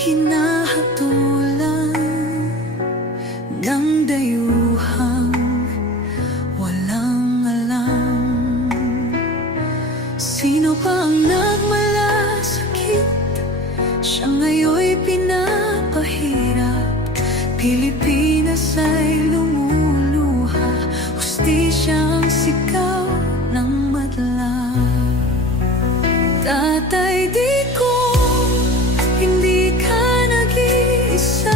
hinahatulan ng dayuhang walang alam. Sino pa ang nagmalasakit? Siya ngayon'y pinapahirap. Pilipinas ay lumuluha, hustisya ang sigaw ng madla. Tatay Digong, hindi ka nag-iisa.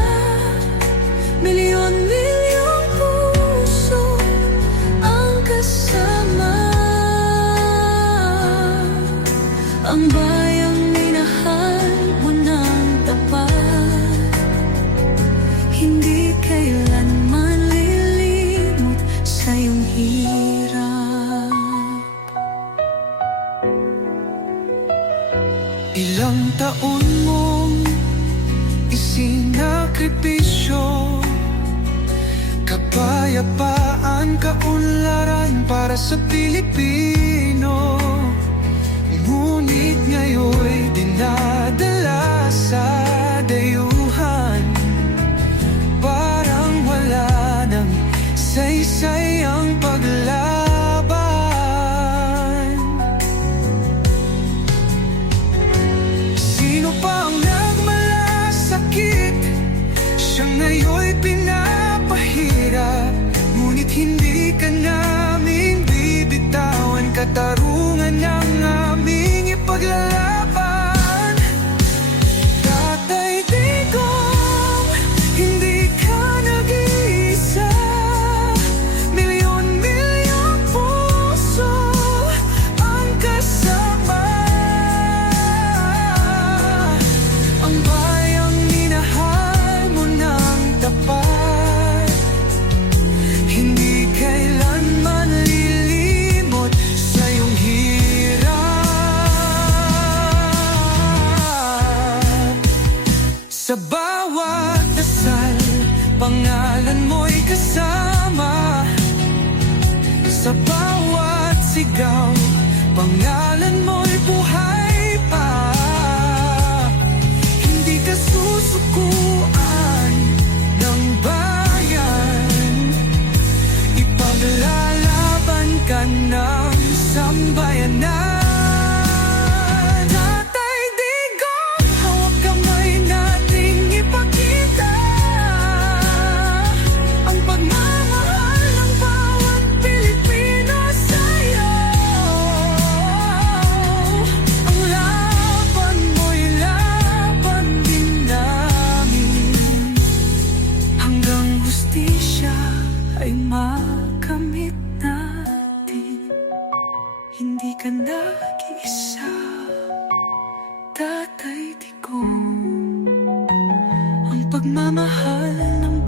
Milyon-milyong puso ang kasama. Ang bayang minahal mo ng tapat, hindi kailanman lilimot sa iyong hirap. Ilang taon mong isinakripisyo, kapayapaan, kaunlaran para sa Pilipino. Ngunit ngayon'y dinadala sa dayuhan, parang wala nang saysay ang paglaban. Sino pa ang nagmalasakit? Siya ngayon'y pinapahirap. Ngunit hindi ka naming bibitawan, katarungan ng aming ipaglalaban. Tatay Digong, hindi ka nag-iisa. Milyon-milyong puso ang kasama. Ang bayang minahal mo ng tapat, hindi kailanman lilimot sa iyong hirap. Sa bawat dasal, pangalan mo'y kasama. Sa bawat sigaw, pangalan mo'y buhay pa. Hindi ka susukuan ng bayan, ipaglalaban ka ng sambayanan. Tatay Digong, hawak kamay nating ipakita ang pagmamahal ng bawat Pilipino sa'yo. Ang laban mo'y laban din namin, hanggang hustisya ay makamit natin. Hindi ka nag-iisa, Tatay Digong. Ang pagmamahal ng